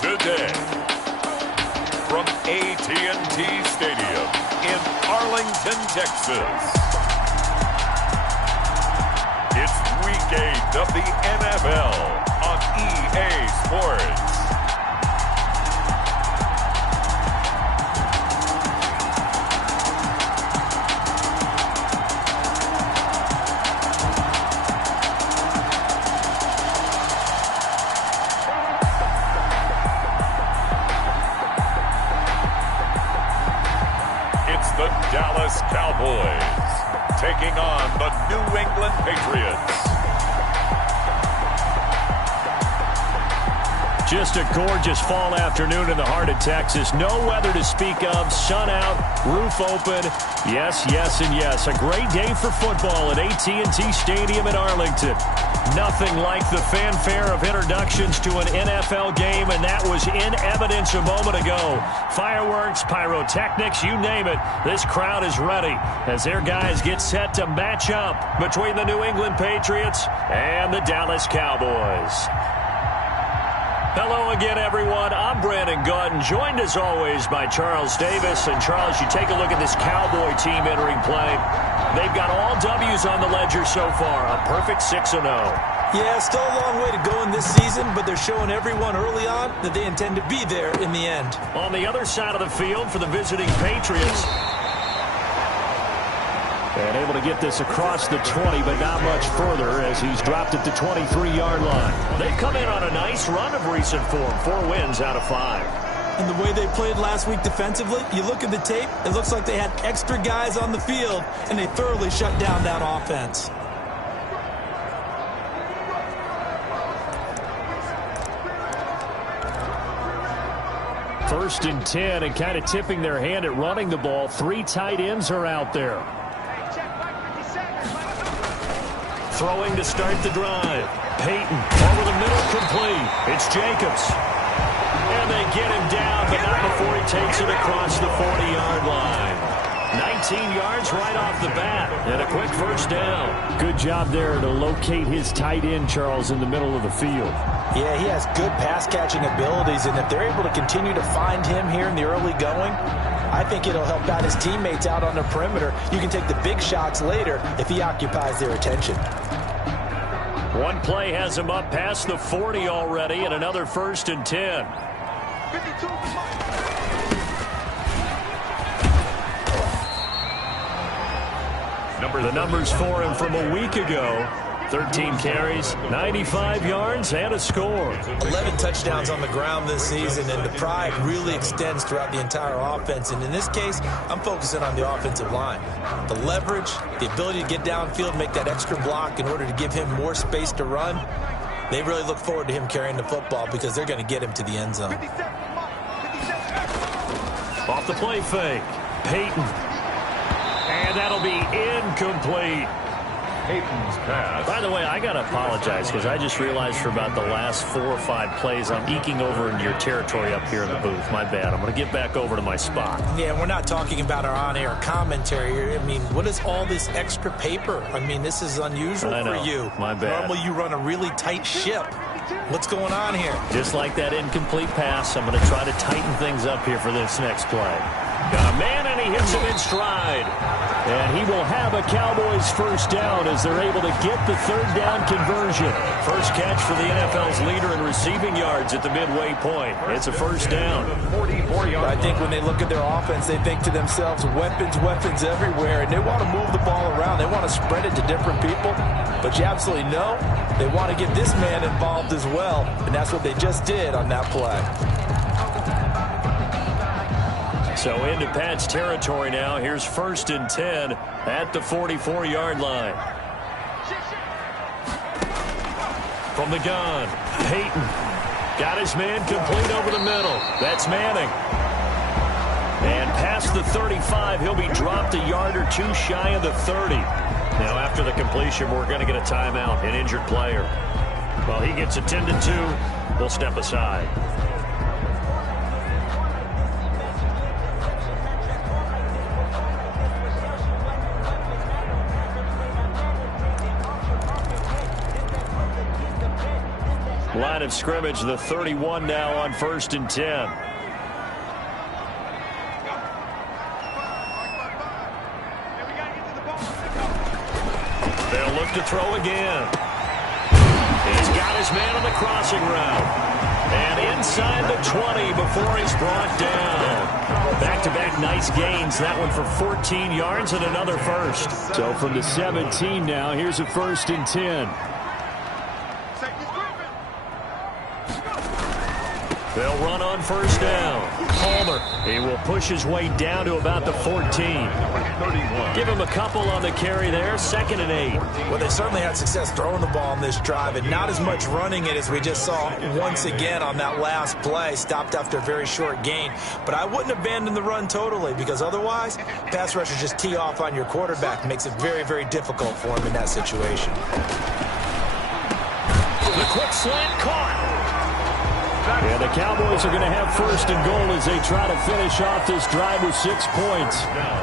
Today, from AT&T Stadium in Arlington, Texas, it's Week 8 of the NFL on EA Sports. The Dallas Cowboys taking on the New England Patriots. Just a gorgeous fall afternoon in the heart of Texas. No weather to speak of. Sun out, roof open. Yes, yes, and yes. A great day for football at AT&T Stadium in Arlington. Nothing like the fanfare of introductions to an NFL game, and that was in evidence a moment ago. Fireworks, pyrotechnics, you name it. This crowd is ready as their guys get set to match up between the New England Patriots and the Dallas Cowboys. Hello again, everyone. I'm Brandon Gautin, joined as always by Charles Davis. And Charles, you take a look at this Cowboy team entering play. They've got all W's on the ledger so far, a perfect 6-0. Yeah, still a long way to go in this season, but they're showing everyone early on that they intend to be there in the end. On the other side of the field for the visiting Patriots. And able to get this across the 20, but not much further as he's dropped at the 23-yard line. They've come in on a nice run of recent form, 4 wins out of 5. And the way they played last week defensively, you look at the tape, it looks like they had extra guys on the field, and they thoroughly shut down that offense. First and 10, and kind of tipping their hand at running the ball. 3 tight ends are out there. Throwing to start the drive. Peyton over the middle, complete. It's Jacobs. And they get him down, but not before he takes it across the 40-yard line. 19 yards right off the bat, and a quick first down. Good job there to locate his tight end, Charles, in the middle of the field. Yeah, he has good pass-catching abilities, and if they're able to continue to find him here in the early going, I think it'll help out his teammates out on the perimeter. You can take the big shots later if he occupies their attention. One play has him up past the 40 already, and another first and 10. The numbers for him from a week ago. 13 carries, 95 yards, and a score. 11 touchdowns on the ground this season, and the pride really extends throughout the entire offense. And in this case, I'm focusing on the offensive line. The leverage, the ability to get downfield, make that extra block in order to give him more space to run. They really look forward to him carrying the football because they're going to get him to the end zone. Off the play fake, Peyton. And that'll be incomplete. Peyton's pass. By the way, I got to apologize because I just realized for about the last 4 or 5 plays I'm eking over into your territory up here in the booth. My bad. I'm going to get back over to my spot. Yeah, we're not talking about our on-air commentary here. I mean, what is all this extra paper? I mean, this is unusual for you. My bad. Normally you run a really tight ship. What's going on here? Just like that incomplete pass, I'm going to try to tighten things up here for this next play. Got a man, and he hits him in stride. And he will have a Cowboys first down as they're able to get the third down conversion. First catch for the NFL's leader in receiving yards at the midway point. It's a first down. I think when they look at their offense, they think to themselves, weapons, weapons everywhere. And they want to move the ball around. They want to spread it to different people. But you absolutely know they want to get this man involved as well. And that's what they just did on that play. So into Pat's territory now. Here's first and 10 at the 44-yard line. From the gun, Peyton got his man complete over the middle. That's Manning. And past the 35, he'll be dropped a yard or 2 shy of the 30. Now after the completion, we're going to get a timeout, an injured player. Well, he gets attended to. We'll step aside. Line of scrimmage, the 31 now on 1st and 10. They'll look to throw again. He's got his man on the crossing route. And inside the 20 before he's brought down. Back-to-back nice gains. That one for 14 yards and another first. So from the 17 now, here's a 1st and 10. They'll run on 1st down. Palmer, he will push his way down to about the 14. Give him a couple on the carry there. 2nd and 8. Well, they certainly had success throwing the ball in this drive, and not as much running it as we just saw once again on that last play. Stopped after a very short gain. But I wouldn't abandon the run totally, because otherwise, pass rushers just tee off on your quarterback. Makes it very, very difficult for him in that situation. The quick slant caught. And the Cowboys are going to have 1st and goal as they try to finish off this drive with 6 points.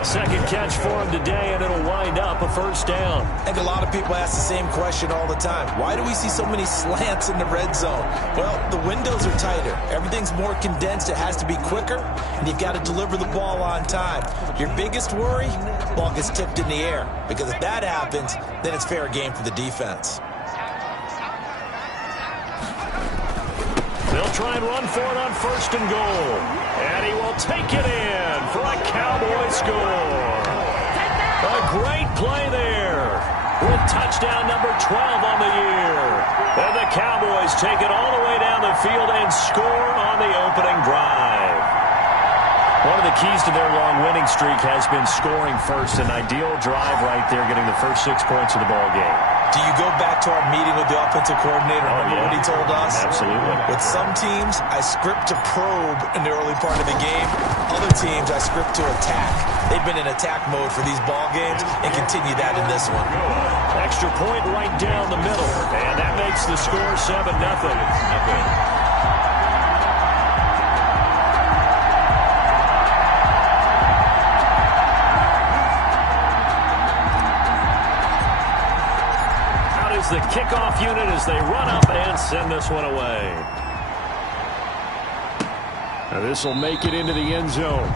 Second catch for him today, and it'll wind up a 1st down. I think a lot of people ask the same question all the time. Why do we see so many slants in the red zone? Well, the windows are tighter. Everything's more condensed. It has to be quicker, and you've got to deliver the ball on time. Your biggest worry? Ball gets tipped in the air, because if that happens, then it's fair game for the defense. They'll try and run for it on 1st and goal. And he will take it in for a Cowboy score. A great play there with touchdown number 12 on the year. And the Cowboys take it all the way down the field and score on the opening drive. One of the keys to their long winning streak has been scoring first. An ideal drive right there, getting the first 6 points of the ball game. Do you go back to our meeting with the offensive coordinator? Remember what he told us? Absolutely. With some teams, I script to probe in the early part of the game. Other teams, I script to attack. They've been in attack mode for these ball games and continue that in this one. Extra point right down the middle. And that makes the score 7-0. The kickoff unit as they run up and send this one away. Now this will make it into the end zone.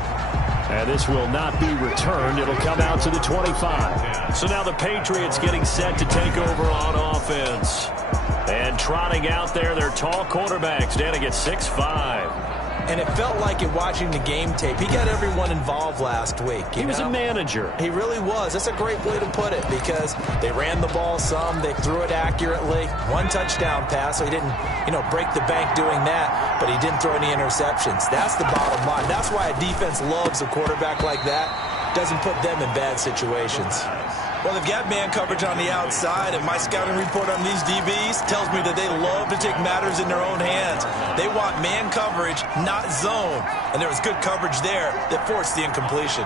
And this will not be returned. It'll come out to the 25. So now the Patriots getting set to take over on offense. And trotting out there, their tall quarterbacks. Standing at 6'5". And it felt like it watching the game tape. He got everyone involved last week. He was a manager. He really was. That's a great way to put it, because they ran the ball some. They threw it accurately. 1 touchdown pass, so he didn't, break the bank doing that, but he didn't throw any interceptions. That's the bottom line. That's why a defense loves a quarterback like that. Doesn't put them in bad situations. Well, they've got man coverage on the outside, and my scouting report on these DBs tells me that they love to take matters in their own hands. They want man coverage, not zone. And there was good coverage there that forced the incompletion.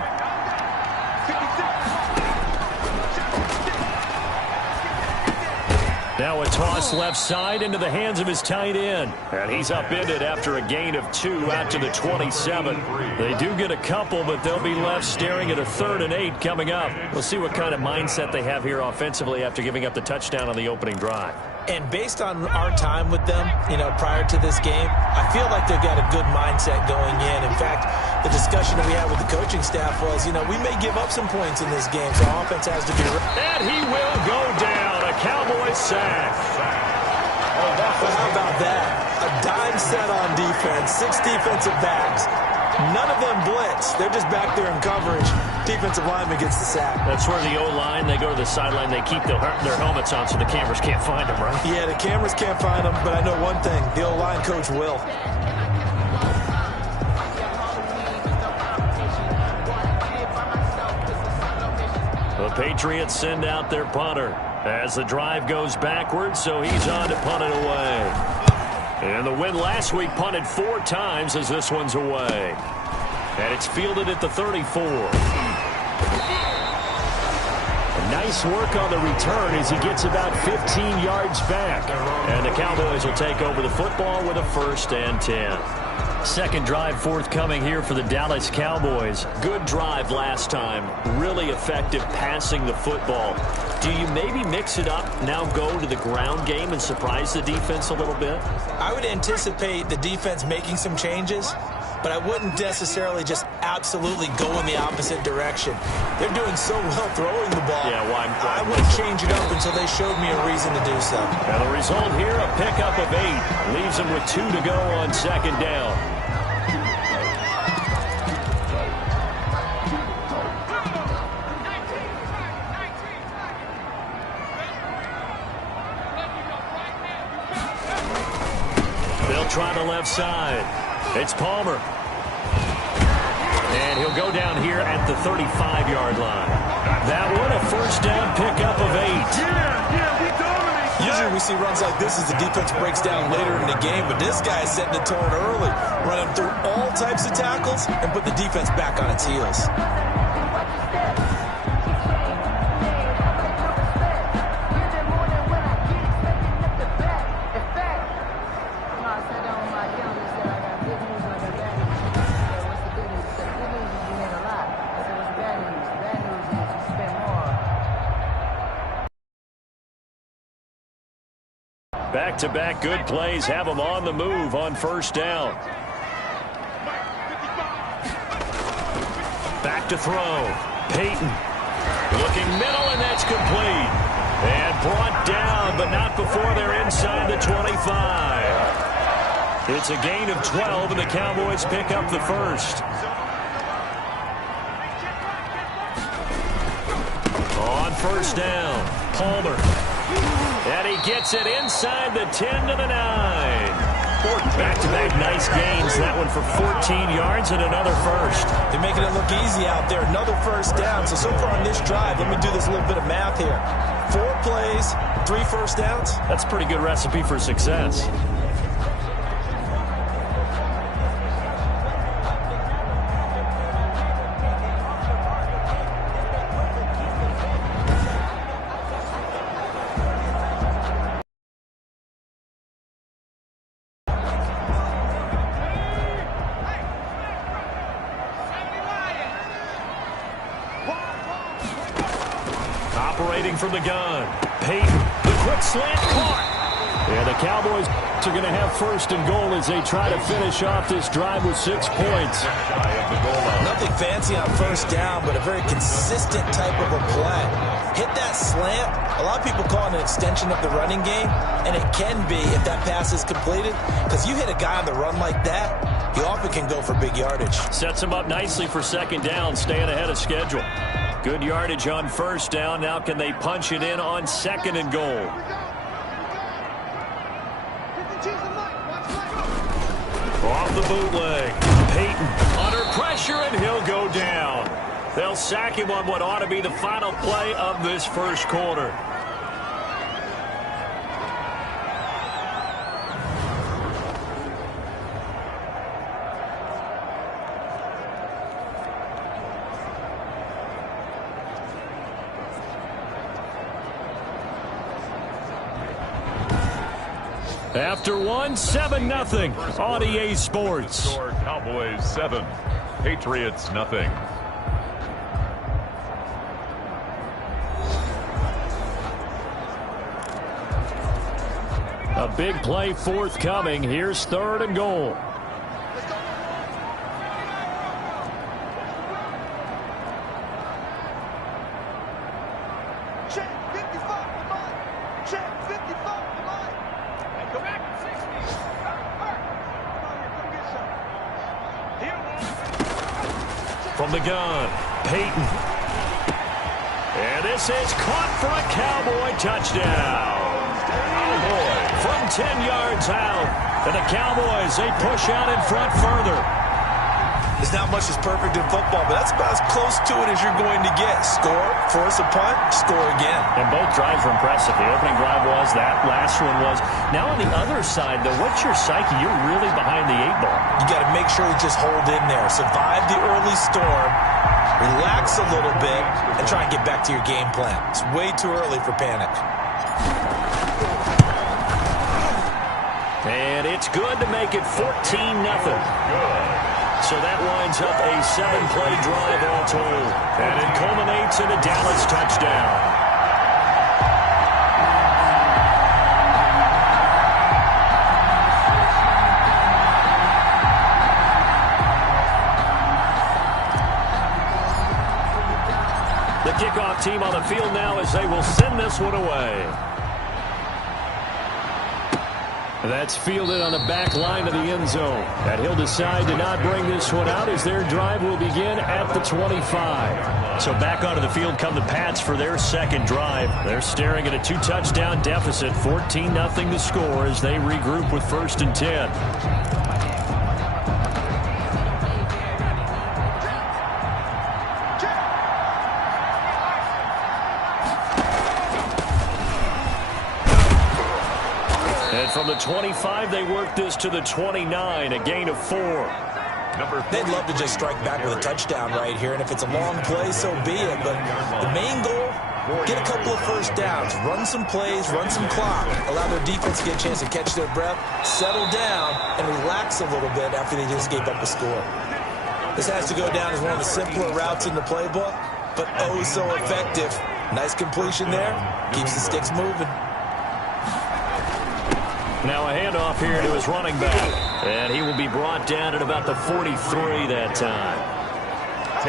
Now a toss left side into the hands of his tight end. And he's upended after a gain of 2 out to the 27. They do get a couple, but they'll be left staring at a 3rd and 8 coming up. We'll see what kind of mindset they have here offensively after giving up the touchdown on the opening drive. And based on our time with them, prior to this game, I feel like they've got a good mindset going in. In fact, the discussion that we had with the coaching staff was, we may give up some points in this game, so offense has to be ready. And he will go down. A Cowboys sack. How about that? A dime set on defense, 6 defensive backs. None of them blitz. They're just back there in coverage. Defensive lineman gets the sack. That's where the O-line, they go to the sideline, they keep their helmets on so the cameras can't find them, right? Yeah, the cameras can't find them, but I know one thing. The O-line coach will. The Patriots send out their punter as the drive goes backwards, so he's on to punt it away. And the win last week punted 4 times as this one's away. And it's fielded at the 34. Nice work on the return as he gets about 15 yards back. And the Cowboys will take over the football with a 1st and 10. Second drive forthcoming here for the Dallas Cowboys. Good drive last time. Really effective passing the football. Do you maybe mix it up, now go to the ground game and surprise the defense a little bit? I would anticipate the defense making some changes, but I wouldn't necessarily just absolutely go in the opposite direction. They're doing so well throwing the ball. Yeah, why I wouldn't change it up until they showed me a reason to do so. And the result here, a pickup of 8. Leaves them with 2 to go on second down. They'll try the left side. It's Palmer. And he'll go down here at the 35-yard line. That one, a first down pickup of 8. Usually we see runs like this as the defense breaks down later in the game, but this guy is setting the tone early, running through all types of tackles and put the defense back on its heels. Back-to-back good plays have them on the move on first down. Back to throw. Peyton looking middle, and that's complete. And brought down, but not before they're inside the 25. It's a gain of 12, and the Cowboys pick up the first. On first down, Palmer. And he gets it inside the 10 to the 9. Back-to-back nice gains. That one for 14 yards and another first. They're making it look easy out there. Another first down. So far on this drive, let me do this little bit of math here. 4 plays, 3 first downs. That's a pretty good recipe for success. Operating from the gun. Peyton, the quick slant caught. And the Cowboys are going to have first and goal as they try to finish off this drive with 6 points. Nothing fancy on first down, but a very consistent type of a play. Hit that slant. A lot of people call it an extension of the running game, and it can be if that pass is completed, because you hit a guy on the run like that, he often can go for big yardage. Sets him up nicely for second down, staying ahead of schedule. Good yardage on first down. Now can they punch it in on second and goal? Off the bootleg. Peyton under pressure, and he'll go down. They'll sack him on what ought to be the final play of this first quarter. After one, 7-0 on EA Sports. Score Cowboys 7, Patriots 0. A big play forthcoming. Here's third and goal. From the gun, Peyton. And this is caught for a Cowboy touchdown. From 10 yards out. And the Cowboys, they push out in front further. There's not much that's perfect in football, but that's about as close to it as you're going to get. Score, force a punt, score again. And both drives were impressive. The opening drive was, that last one was. Now on the other side, though, what's your psyche? You're really behind the 8 ball. You got to make sure you just hold in there. Survive the early storm, relax a little bit, and try and get back to your game plan. It's way too early for panic. And it's good to make it 14-0. So that winds up a 7-play drive all told. And it culminates in a Dallas touchdown. kickoff team on the field now as they will send this one away. That's fielded on the back line of the end zone. And he'll decide to not bring this one out as their drive will begin at the 25. So back onto the field come the Pats for their second drive. They're staring at a 2-touchdown deficit, 14-0 to score as they regroup with 1st and 10. And from the 25, they work this to the 29, a gain of 4. They'd love to just strike back with a touchdown right here, and if it's a long play, so be it. But the main goal, get a couple of first downs, run some plays, run some clock, allow their defense to get a chance to catch their breath, settle down, and relax a little bit after they just gave up a score. This has to go down as one of the simpler routes in the playbook, but oh so effective. Nice completion there, keeps the sticks moving. Now a handoff here to his running back. And he will be brought down at about the 43 that time.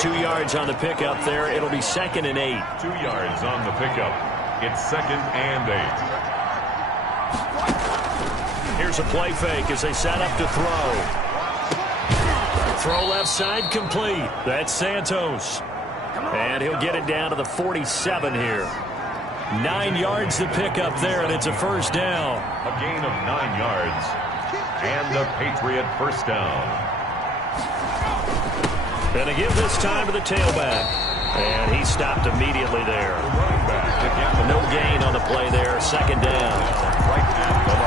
2 yards on the pickup there. It'll be 2nd and 8. 2 yards on the pickup. It's 2nd and 8. Here's a play fake as they set up to throw. Throw left side complete. That's Santos. And he'll get it down to the 47 here. 9 yards to pick up there, and it's a first down. A gain of 9 yards. And the Patriot first down. And to give this time to the tailback. And he stopped immediately there. No gain on the play there. 2nd down.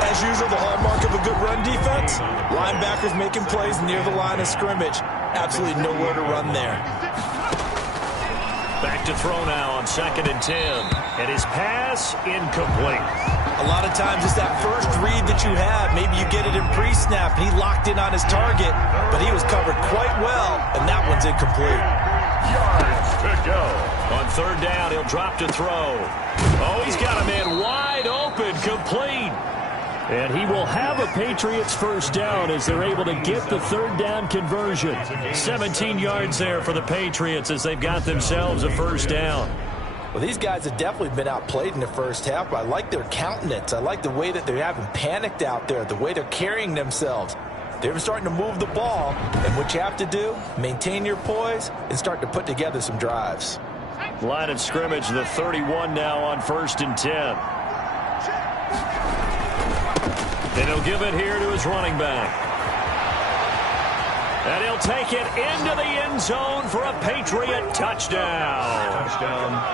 As usual, the hallmark of a good run defense. Linebackers making plays near the line of scrimmage. Absolutely nowhere to run there. Back to throw now on 2nd and 10. And his pass incomplete. A lot of times it's that first read that you have. Maybe you get it in pre-snap and he locked in on his target, but he was covered quite well, and that one's incomplete. Yards to go. On 3rd down, he'll drop to throw. Oh, he's got a man wide open, complete. And he will have a Patriots first down as they're able to get the 3rd down conversion. 17 yards there for the Patriots as they've got themselves a first down. Well, these guys have definitely been outplayed in the first half, but I like their countenance. I like the way that they haven't panicked out there, the way they're carrying themselves. They're starting to move the ball, and what you have to do, maintain your poise and start to put together some drives. Line of scrimmage, the 31 now on 1st and 10. And he'll give it here to his running back. And he'll take it into the end zone for a Patriot touchdown.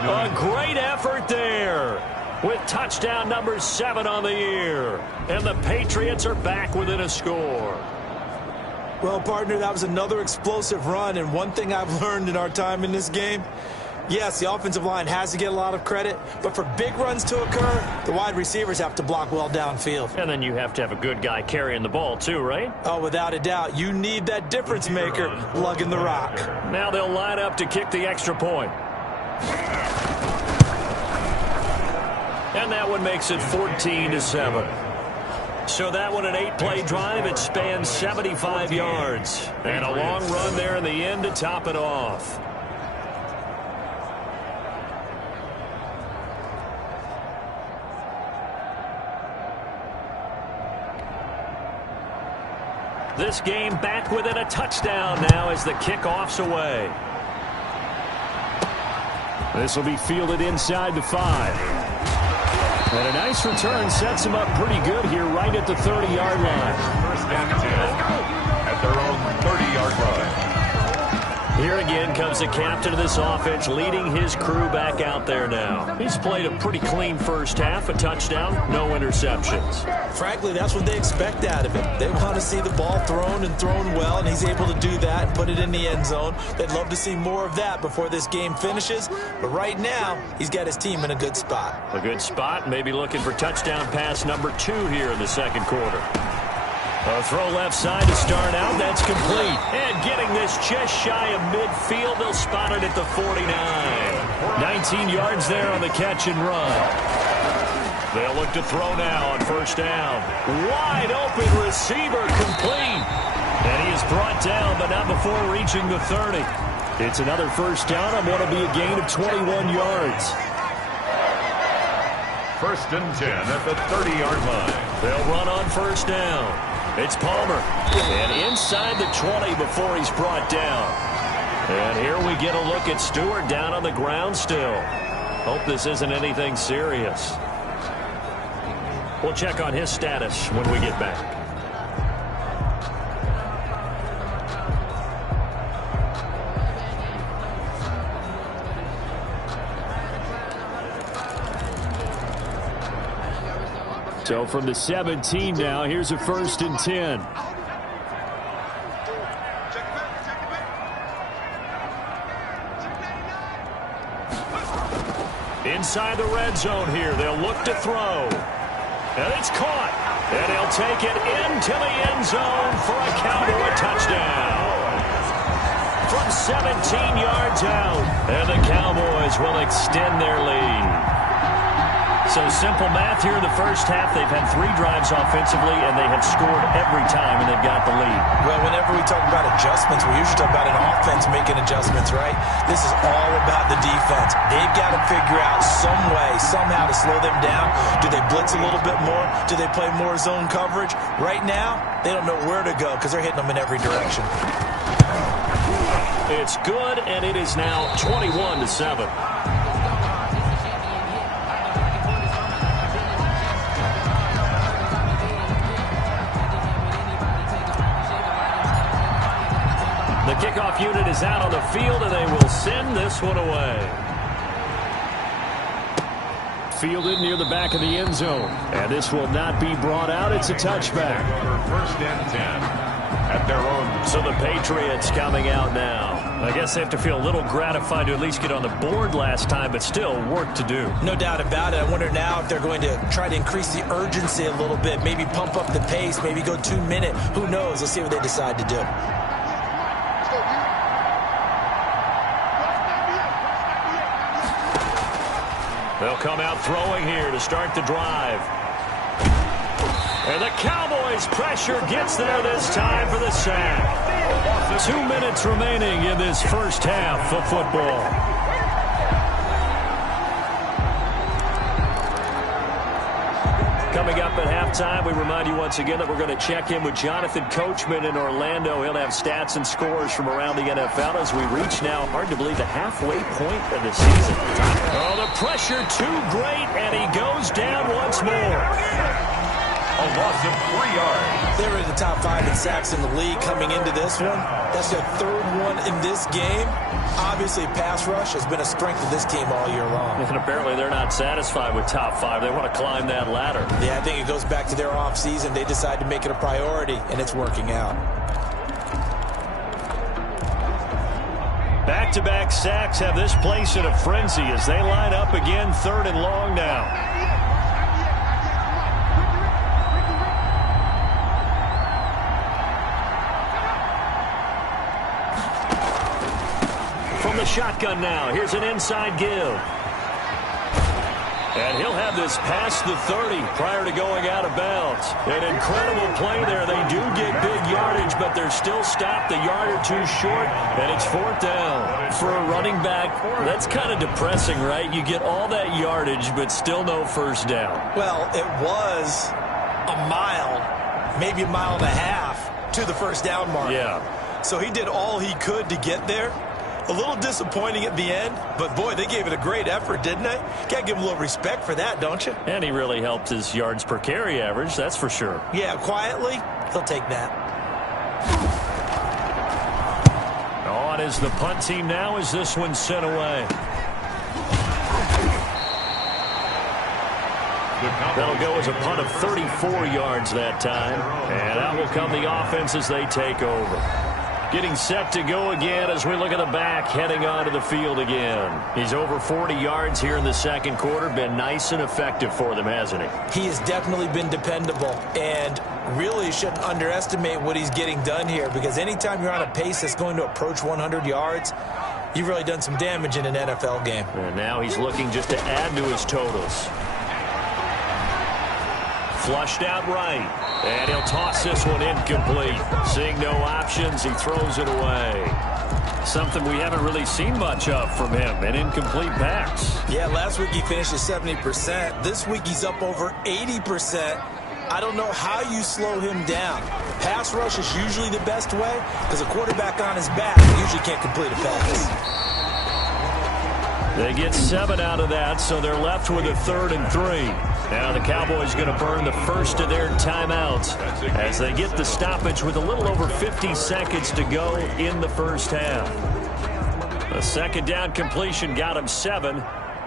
A great effort there with touchdown number 7 on the year. And the Patriots are back within a score. Well, partner, that was another explosive run, and one thing I've learned in our time in this game, yes, the offensive line has to get a lot of credit, but for big runs to occur, the wide receivers have to block well downfield. And then you have to have a good guy carrying the ball too, right? Oh, without a doubt. You need that difference maker lugging the rock. Now they'll line up to kick the extra point. And that one makes it 14-7. So that one, an 8-play drive. It spans 75 yards. And a long run there in the end to top it off. This game back within a touchdown now as the kickoff's away. This will be fielded inside the 5. And a nice return sets him up pretty good here right at the 30-yard line. 1st and 10 at their own 30-yard line. Here again comes the captain of this offense leading his crew back out there now. He's played a pretty clean first half, a touchdown, no interceptions. Frankly, that's what they expect out of him. They want to see the ball thrown and thrown well, and he's able to do that and put it in the end zone. They'd love to see more of that before this game finishes, but right now, he's got his team in a good spot. A good spot, maybe looking for touchdown pass number 2 here in the 2nd quarter. A throw left side to start out. That's complete. And getting this just shy of midfield. They'll spot it at the 49. 19 yards there on the catch and run. They'll look to throw now on 1st down. Wide open receiver complete. And he is brought down, but not before reaching the 30. It's another first down on what will be a gain of 21 yards. First and 10 at the 30-yard line. They'll run on first down. It's Palmer. And inside the 20 before he's brought down. And here we get a look at Stewart down on the ground still. Hope this isn't anything serious. We'll check on his status when we get back. So from the 17 now, here's a first and 10. Inside the red zone here, they'll look to throw. And it's caught. And he'll take it into the end zone for a Cowboy touchdown. From 17 yards out, and the Cowboys will extend their lead. So simple math here in the first half. They've had 3 drives offensively, and they have scored every time, and they've got the lead. Well, whenever we talk about adjustments, we usually talk about an offense making adjustments, right? This is all about the defense. They've got to figure out some way, somehow to slow them down. Do they blitz a little bit more? Do they play more zone coverage? Right now, they don't know where to go because they're hitting them in every direction. It's good, and it is now 21-7. The kickoff unit is out on the field, and they will send this one away. Fielded near the back of the end zone. And this will not be brought out. It's a touchback. First and 10 at their own. So the Patriots coming out now. I guess they have to feel a little gratified to at least get on the board last time, but still work to do. No doubt about it. I wonder now if they're going to try to increase the urgency a little bit, maybe pump up the pace, maybe go 2-minute. Who knows? Let's see what they decide to do. They'll come out throwing here to start the drive. And the Cowboys' pressure gets there this time for the sack. 2 minutes remaining in this first half of football. Coming up at halftime, we remind you once again that we're going to check in with Jonathan Coachman in Orlando. He'll have stats and scores from around the NFL as we reach now, hard to believe, the halfway point of the season. Oh, the pressure too great, and he goes down once more. A loss of 3 yards. They were in the top 5 in sacks in the league coming into this one. That's their 3rd one in this game. Obviously, pass rush has been a strength of this team all year long. And apparently they're not satisfied with top 5. They want to climb that ladder. Yeah, I think it goes back to their offseason. They decide to make it a priority, and it's working out. Back-to-back sacks have this place in a frenzy as they line up again, 3rd and long now. From the shotgun now, here's an inside give. And he'll have this past the 30 prior to going out of bounds. An incredible play there. They do get big yardage, but they're still stopped a yard or 2 short, and it's 4th down. For a running back, that's kind of depressing, right? You get all that yardage, but still no first down. Well, it was a mile, maybe a mile and a half to the first down mark. Yeah. So he did all he could to get there. A little disappointing at the end, but boy, they gave it a great effort, didn't they? Got to give him a little respect for that, don't you? And he really helped his yards per carry average, that's for sure. Yeah, quietly, he'll take that. On is the punt team now as this one's sent away. That'll go as a punt of 34 yards that time. And out will come the offense as they take over. Getting set to go again as we look at the back, heading onto the field again. He's over 40 yards here in the second quarter. Been nice and effective for them, hasn't he? He has definitely been dependable, and really shouldn't underestimate what he's getting done here, because anytime you're on a pace that's going to approach 100 yards, you've really done some damage in an NFL game. And now he's looking just to add to his totals. Flushed out right. And he'll toss this one incomplete. Seeing no options, he throws it away. Something we haven't really seen much of from him, an incomplete pass. Yeah, last week he finished at 70%. This week he's up over 80%. I don't know how you slow him down. Pass rush is usually the best way because a quarterback on his back usually can't complete a pass. They get 7 out of that, so they're left with a 3rd and 3. Now the Cowboys going to burn the first of their timeouts as they get the stoppage with a little over 50 seconds to go in the first half. A second down completion got him 7.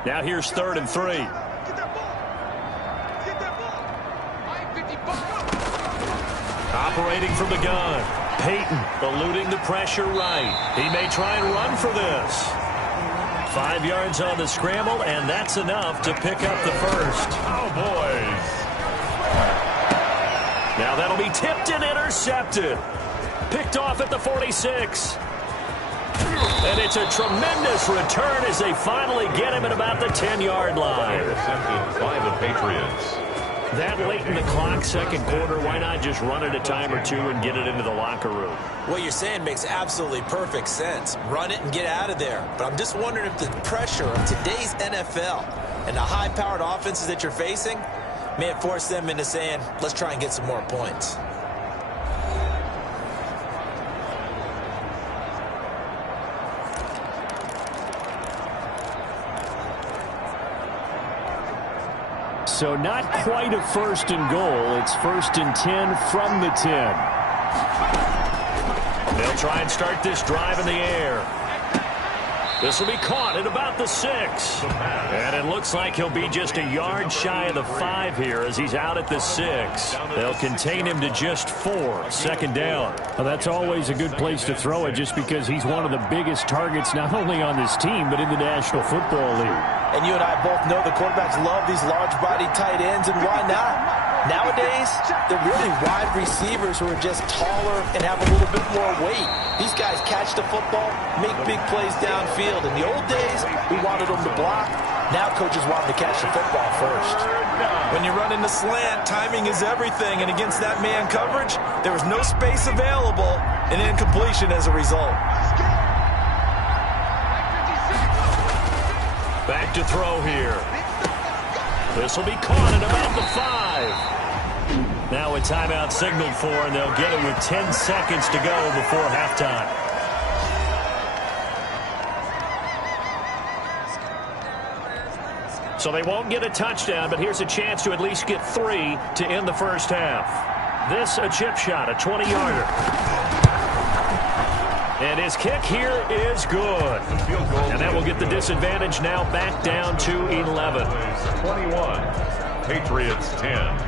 Now here's 3rd and 3. Operating from the gun. Peyton eluding the pressure right. He may try and run for this. 5 yards on the scramble, and that's enough to pick up the first. Cowboys. Now that'll be tipped and intercepted. Picked off at the 46. And it's a tremendous return as they finally get him at about the 10-yard line. Intercepted by the Patriots. That late in the clock, second quarter, why not just run it a time or two and get it into the locker room? What you're saying makes absolutely perfect sense. Run it and get out of there. But I'm just wondering if the pressure of today's NFL and the high-powered offenses that you're facing may have forced them into saying, let's try and get some more points. So not quite a 1st and goal. It's 1st and 10 from the 10. They'll try and start this drive in the air. This will be caught at about the 6. And it looks like he'll be just a yard shy of the 5 here as he's out at the 6. They'll contain him to just 4. Second down. Well, that's always a good place to throw it just because he's one of the biggest targets not only on this team but in the National Football League. And you and I both know the quarterbacks love these large-bodied tight ends, and why not? Nowadays, they're really wide receivers who are just taller and have a little bit more weight. These guys catch the football, make big plays downfield. In the old days, we wanted them to block. Now coaches want them to catch the football first. When you run in the slant, timing is everything, and against that man coverage, there was no space available, and incompletion as a result. Back to throw here. This will be caught at about the 5. Now a timeout signaled for, and they'll get it with 10 seconds to go before halftime. So they won't get a touchdown, but here's a chance to at least get 3 to end the first half. This a chip shot, a 20-yarder. And his kick here is good. And that will get the disadvantage now back down to 11. 21. Patriots 10.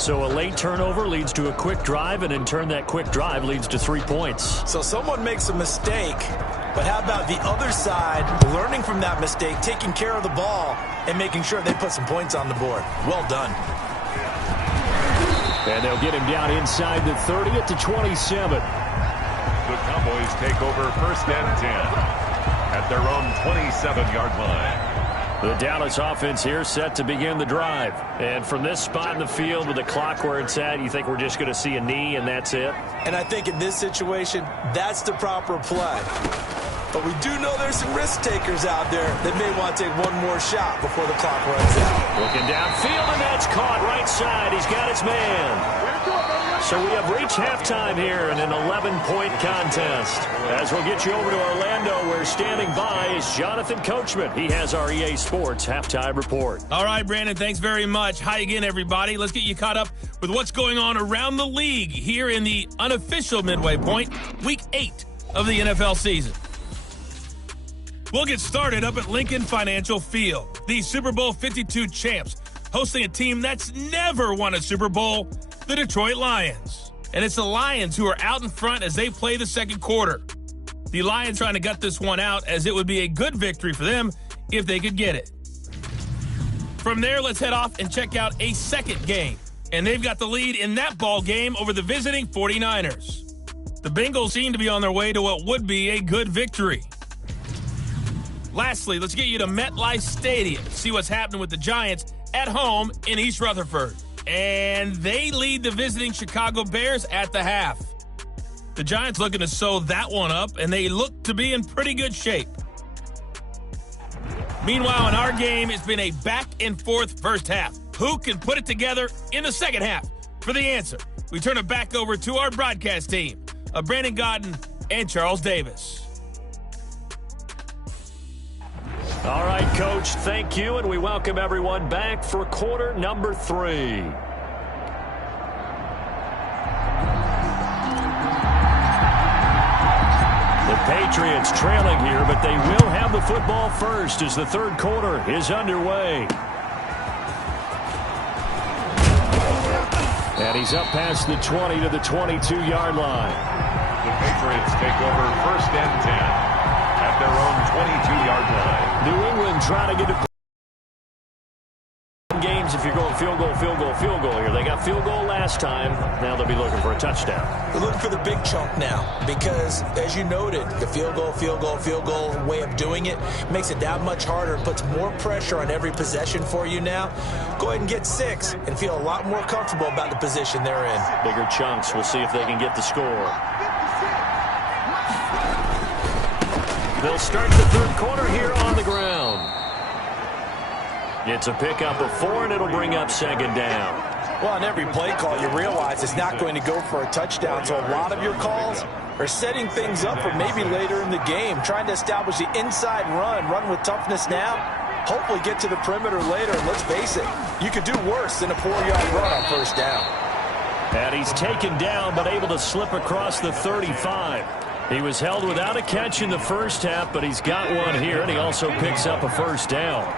So a late turnover leads to a quick drive, and in turn that quick drive leads to 3 points. So someone makes a mistake, but how about the other side learning from that mistake, taking care of the ball, and making sure they put some points on the board? Well done. And they'll get him down inside the 30 at the 27. The Cowboys take over 1st and 10 at their own 27-yard line. The Dallas offense here set to begin the drive. And from this spot in the field with the clock where it's at, you think we're just going to see a knee and that's it? And I think in this situation, that's the proper play. But we do know there's some risk takers out there that may want to take one more shot before the clock runs out. Looking downfield, and that's caught right side. He's got his man. So we have reached halftime here in an 11-point contest. As we'll get you over to Orlando, where standing by is Jonathan Coachman. He has our EA Sports halftime report. All right, Brandon, thanks very much. Hi again, everybody. Let's get you caught up with what's going on around the league here in the unofficial midway point, Week 8 of the NFL season. We'll get started up at Lincoln Financial Field. The Super Bowl 52 champs hosting a team that's never won a Super Bowl, the Detroit Lions. And it's the Lions who are out in front as they play the second quarter. The Lions trying to gut this one out as it would be a good victory for them if they could get it. From there, let's head off and check out a second game. And they've got the lead in that ball game over the visiting 49ers. The Bengals seem to be on their way to what would be a good victory. Lastly, let's get you to MetLife Stadium to see what's happening with the Giants at home in East Rutherford. And they lead the visiting Chicago Bears at the half. The Giants looking to sew that one up, and they look to be in pretty good shape. Meanwhile, in our game, it's been a back-and-forth first half. Who can put it together in the second half? For the answer, we turn it back over to our broadcast team of Brandon Godden and Charles Davis. All right, Coach, thank you, and we welcome everyone back for quarter number 3. The Patriots trailing here, but they will have the football first as the third quarter is underway. And he's up past the 20 to the 22-yard line. The Patriots take over first and 10 at their own 22-yard line. New England trying to get to games if you're going field goal here. They got field goal last time. Now they'll be looking for a touchdown. They're looking for the big chunk now because, as you noted, the field goal way of doing it makes it that much harder and puts more pressure on every possession for you now. Go ahead and get 6 and feel a lot more comfortable about the position they're in. Bigger chunks. We'll see if they can get the score. They'll start the third quarter here on the ground. It's a pickup of 4, and it'll bring up second down. Well, on every play call, you realize it's not going to go for a touchdown, so a lot of your calls are setting things up for maybe later in the game, trying to establish the inside run with toughness now, hopefully get to the perimeter later, and let's face it, you could do worse than a 4-yard run on first down. And he's taken down, but able to slip across the 35. He was held without a catch in the first half, but he's got one here, and he also picks up a first down.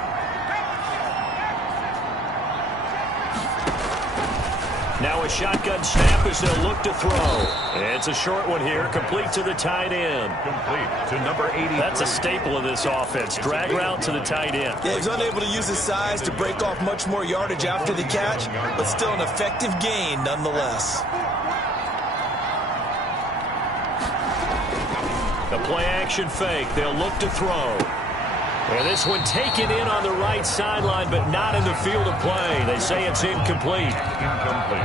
Now a shotgun snap as they'll look to throw. It's a short one here, complete to the tight end. Complete to number 80. That's a staple of this offense. Drag route to the tight end. Yeah, he's unable to use his size to break off much more yardage after the catch, but still an effective gain nonetheless. The play-action fake. They'll look to throw. And this one taken in on the right sideline, but not in the field of play. They say it's incomplete.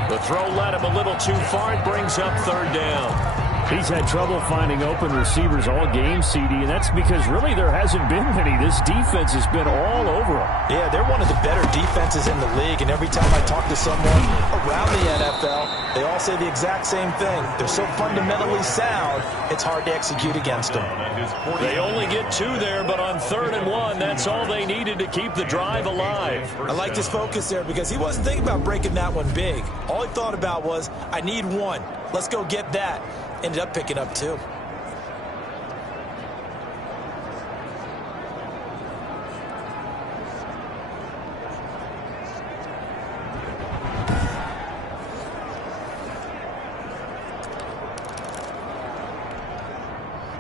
The throw led him a little too far. It brings up third down. He's had trouble finding open receivers all game, CD, and that's because really there hasn't been many. This defense has been all over him. Yeah, they're one of the better defenses in the league, and every time I talk to someone around the NFL, they all say the exact same thing. They're so fundamentally sound, it's hard to execute against them. They only get 2 there, but on 3rd and 1, that's all they needed to keep the drive alive. I liked his focus there because he wasn't thinking about breaking that one big. All he thought about was, I need 1. Let's go get that. Ended up picking up 2.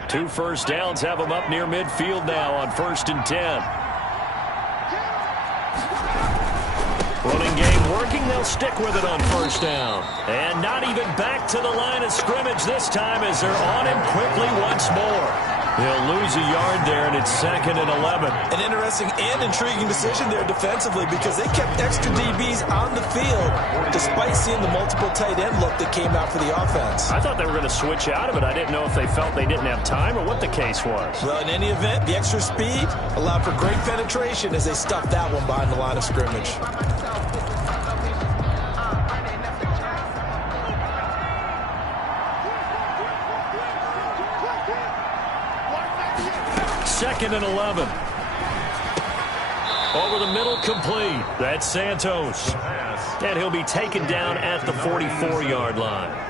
Two first downs have them up near midfield now on 1st and 10. Running game working. They'll stick with it on 1st down. And not even back to the line of scrimmage this time as they're on him quickly once more. They'll lose a yard there, and it's 2nd and 11. An interesting and intriguing decision there defensively because they kept extra DBs on the field despite seeing the multiple tight end look that came out for the offense. I thought they were going to switch out of it. I didn't know if they felt they didn't have time or what the case was. Well, in any event, the extra speed allowed for great penetration as they stuffed that one behind the line of scrimmage. Second and 11. Over the middle, complete. That's Santos. And he'll be taken down at the 44-yard line.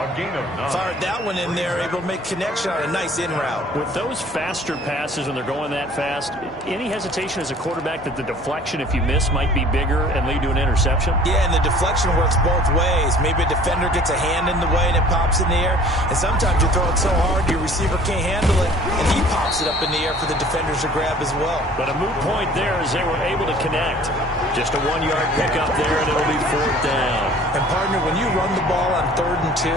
A gain of 9. Fired that one in there, able to make connection on a nice in route. With those faster passes when they're going that fast, any hesitation as a quarterback that the deflection, if you miss, might be bigger and lead to an interception? Yeah, and the deflection works both ways. Maybe a defender gets a hand in the way and it pops in the air. And sometimes you throw it so hard your receiver can't handle it, and he pops it up in the air for the defenders to grab as well. But a moot point there as they were able to connect. Just a 1-yard pickup there, and it'll be 4th down. And, partner, when you run the ball on 3rd and 2,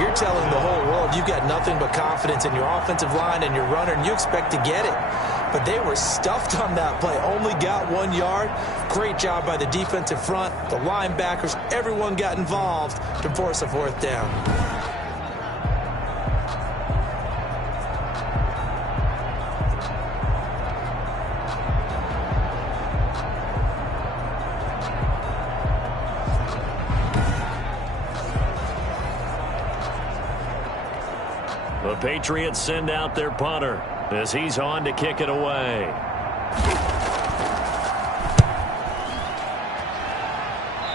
you're telling the whole world you've got nothing but confidence in your offensive line and your runner, and you expect to get it. But they were stuffed on that play. Only got 1 yard. Great job by the defensive front, the linebackers. Everyone got involved to force a 4th down. The Patriots send out their punter as he's on to kick it away.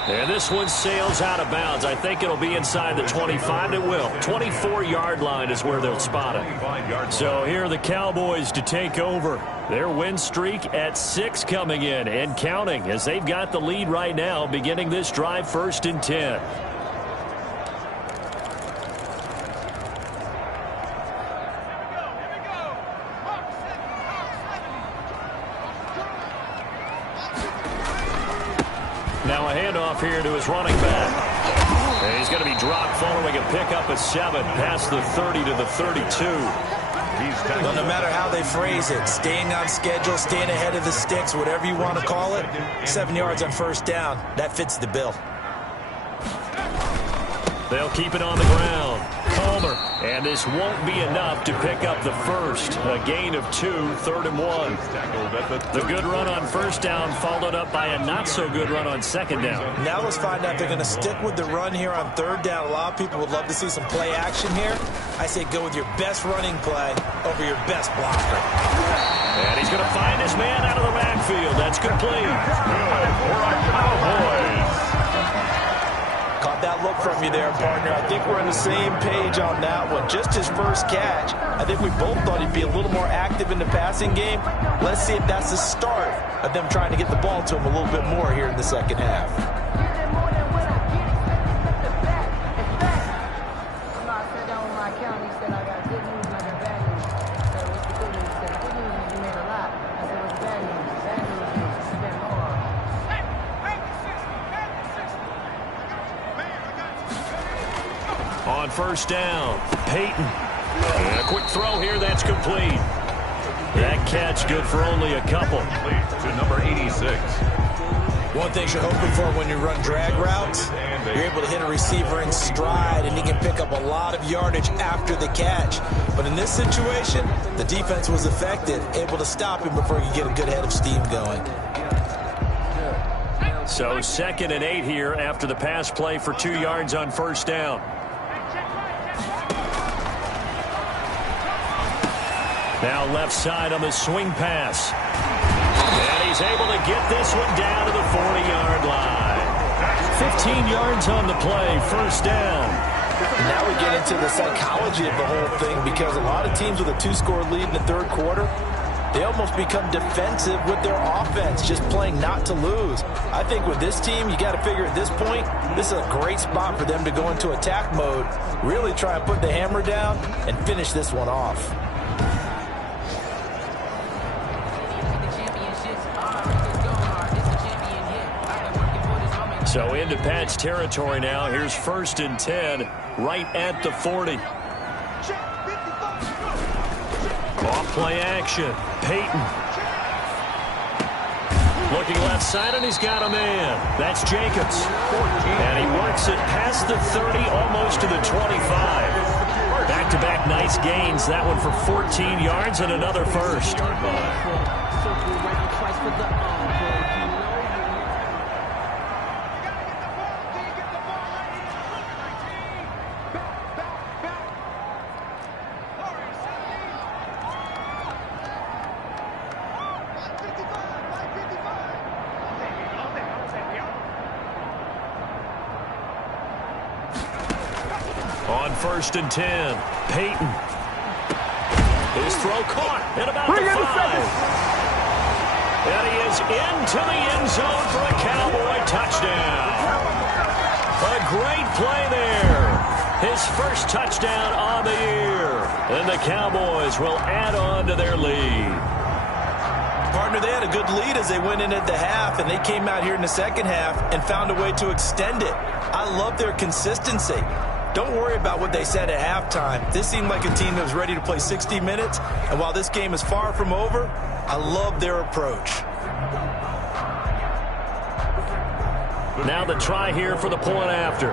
And this one sails out of bounds. I think it'll be inside the 25. It will. 24-yard line is where they'll spot it. So here are the Cowboys to take over. Their win streak at 6 coming in and counting as they've got the lead right now beginning this drive 1st and 10. Now a handoff here to his running back. And he's going to be dropped following a pickup of 7 past the 30 to the 32. Well, no matter how they phrase it, staying on schedule, staying ahead of the sticks, whatever you want to call it, 7 yards on 1st down, that fits the bill. They'll keep it on the ground. Palmer. And this won't be enough to pick up the first. A gain of 2, 3rd and 1. The good run on 1st down followed up by a not-so-good run on 2nd down. Now let's find out if they're going to stick with the run here on 3rd down. A lot of people would love to see some play action here. I say go with your best running play over your best blocker. And he's going to find his man out of the backfield. That's complete. Good for our Cowboys. Caught that look from you there, partner. I think we're on the same page on that one. Just his first catch. I think we both thought he'd be a little more active in the passing game. Let's see if that's the start of them trying to get the ball to him a little bit more here in the 2nd half. On 1st down, Peyton. And a quick throw here, that's complete. That catch good for only a couple. To number 86. One thing you're hoping for when you run drag routes, you're able to hit a receiver in stride, and he can pick up a lot of yardage after the catch. But in this situation, the defense was effective, able to stop him before he could get a good head of steam going. So 2nd and 8 here after the pass play for 2 yards on 1st down. Now left side on the swing pass. And he's able to get this one down to the 40-yard line. 15 yards on the play, 1st down. Now we get into the psychology of the whole thing, because a lot of teams with a 2-score lead in the 3rd quarter, they almost become defensive with their offense, just playing not to lose. I think with this team, you got to figure at this point, this is a great spot for them to go into attack mode, really try and put the hammer down and finish this one off. So into Pat's territory now. Here's 1st and 10, right at the 40. Off play action. Peyton. Looking left side, and he's got a man. That's Jacobs. And he works it past the 30, almost to the 25. Back-to-back nice gains. That one for 14 yards and another first. On 1st and 10, Peyton. His throw caught at about the 5. And he is into the end zone for a Cowboy touchdown. A great play there. His first touchdown on the year. And the Cowboys will add on to their lead. Partner, they had a good lead as they went in at the half, and they came out here in the 2nd half and found a way to extend it. I love their consistency. Don't worry about what they said at halftime. This seemed like a team that was ready to play 60 minutes, and while this game is far from over, I love their approach. Now the try here for the point after.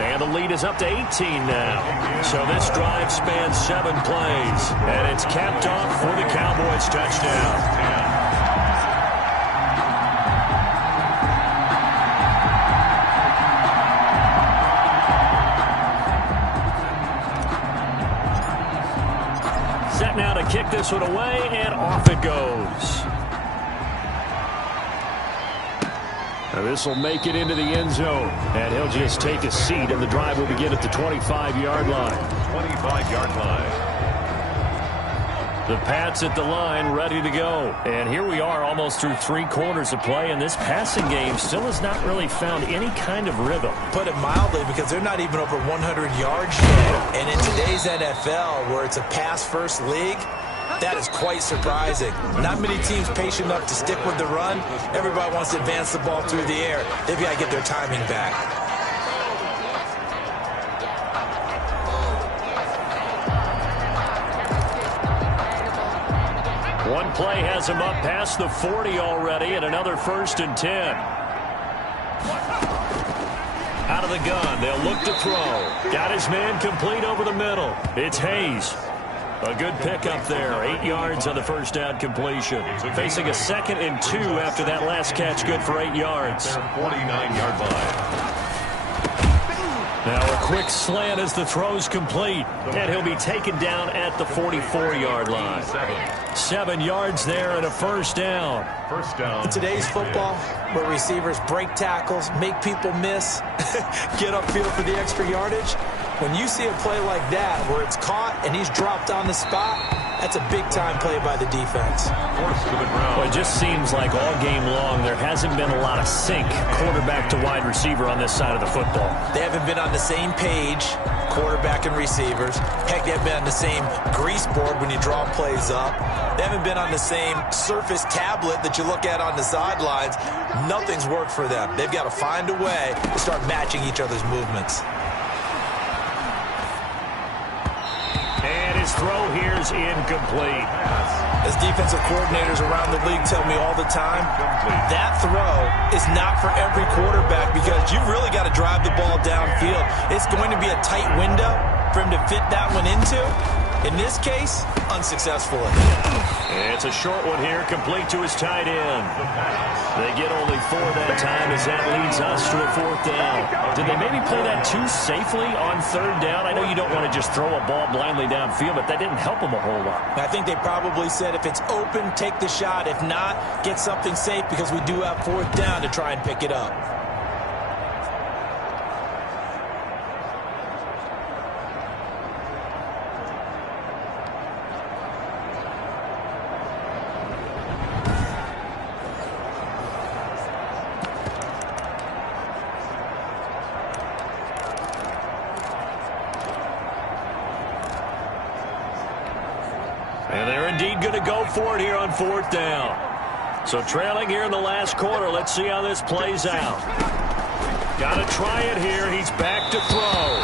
And the lead is up to 18 now. So this drive spans 7 plays, and it's capped off for the Cowboys touchdown. this one away, and off it goes. Now this will make it into the end zone, and he'll just take a seat, and the drive will begin at the 25-yard line. 25-yard line. The Pats at the line, ready to go. And here we are almost through 3 quarters of play, and this passing game still has not really found any kind of rhythm. Put it mildly, because they're not even over 100 yards yet. And in today's NFL, where it's a pass-first league, that is quite surprising. Not many teams patient enough to stick with the run. Everybody wants to advance the ball through the air. They've got to get their timing back. One play has him up past the 40 already, and another 1st and 10. Out of the gun, they'll look to throw. Got his man complete over the middle. It's Hayes. A good pickup there. 8 yards on the first down completion. Facing a 2nd and 2 after that last catch, good for 8 yards. 49-yard line. Now a quick slant as the throw's complete, and he'll be taken down at the 44-yard line. 7 yards there and a first down. First down. In today's football, where receivers break tackles, make people miss, get upfield for the extra yardage, when you see a play like that where it's caught and he's dropped on the spot, that's a big-time play by the defense. Forced to the ground. Well, it just seems like all game long there hasn't been a lot of sync quarterback to wide receiver on this side of the football. They haven't been on the same page, quarterback and receivers. Heck, they haven't been on the same grease board when you draw plays up. They haven't been on the same Surface tablet that you look at on the sidelines. Nothing's worked for them. They've got to find a way to start matching each other's movements. And his throw here is incomplete. As defensive coordinators around the league tell me all the time, that throw is not for every quarterback, because you've really got to drive the ball downfield. It's going to be a tight window for him to fit that one into. In this case, unsuccessfully. It's a short one here, complete to his tight end. They get only 4 that time as that leads us to a 4th down. Did they maybe play that too safely on 3rd down? I know you don't want to just throw a ball blindly downfield, but that didn't help them a whole lot. I think they probably said if it's open, take the shot. If not, get something safe, because we do have 4th down to try and pick it up. And they're indeed going to go for it here on 4th down. So trailing here in the last quarter. Let's see how this plays out. Got to try it here. He's back to throw.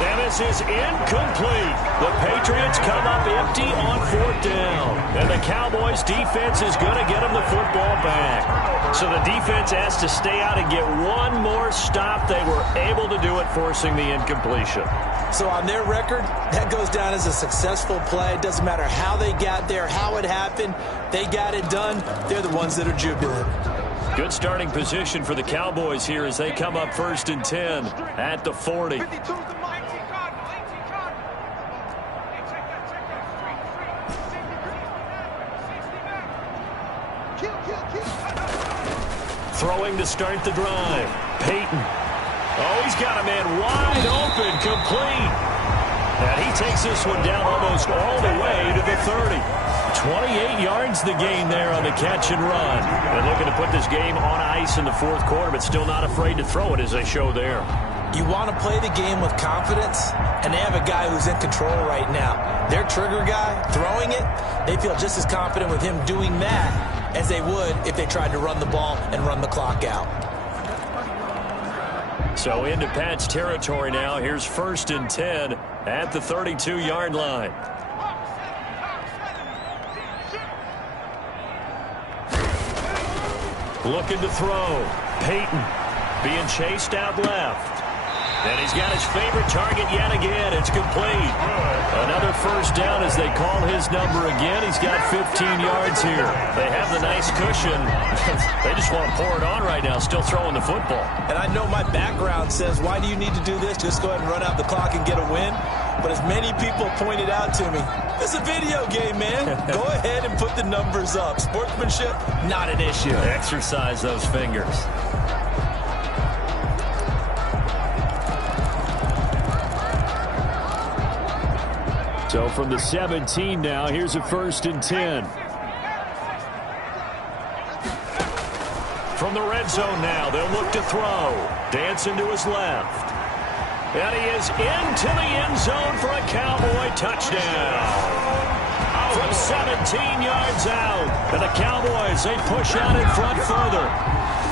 And this is incomplete. The Patriots come up empty on 4th down. And the Cowboys defense is going to get them the football back. So the defense has to stay out and get one more stop. They were able to do it, forcing the incompletion. So on their record, that goes down as a successful play. It doesn't matter how they got there, how it happened. They got it done. They're the ones that are jubilant. Good starting position for the Cowboys here as they come up 1st and 10 at the 40. Throwing to start the drive. Peyton. Oh, he's got a man wide open, complete. And he takes this one down almost all the way to the 30. 28 yards the gain there on the catch and run. They're looking to put this game on ice in the 4th quarter, but still not afraid to throw it as they show there. You want to play the game with confidence, and they have a guy who's in control right now. Their trigger guy, throwing it, they feel just as confident with him doing that as they would if they tried to run the ball and run the clock out. So into Pat's territory now. Here's 1st and 10 at the 32-yard line. Looking to throw. Peyton being chased out left. And he's got his favorite target yet again. It's complete. Another first down as they call his number again. He's got 15 yards here. They have the nice cushion. They just want to pour it on right now, still throwing the football. And I know my background says, why do you need to do this? Just go ahead and run out the clock and get a win. But as many people pointed out to me, it's a video game, man. Go ahead and put the numbers up. Sportsmanship, not an issue. Exercise those fingers. So from the 17 now, here's a 1st and 10. From the red zone now, they'll look to throw. Dancing to his left. And he is into the end zone for a Cowboy touchdown. From 17 yards out. And the Cowboys, they push out in front further.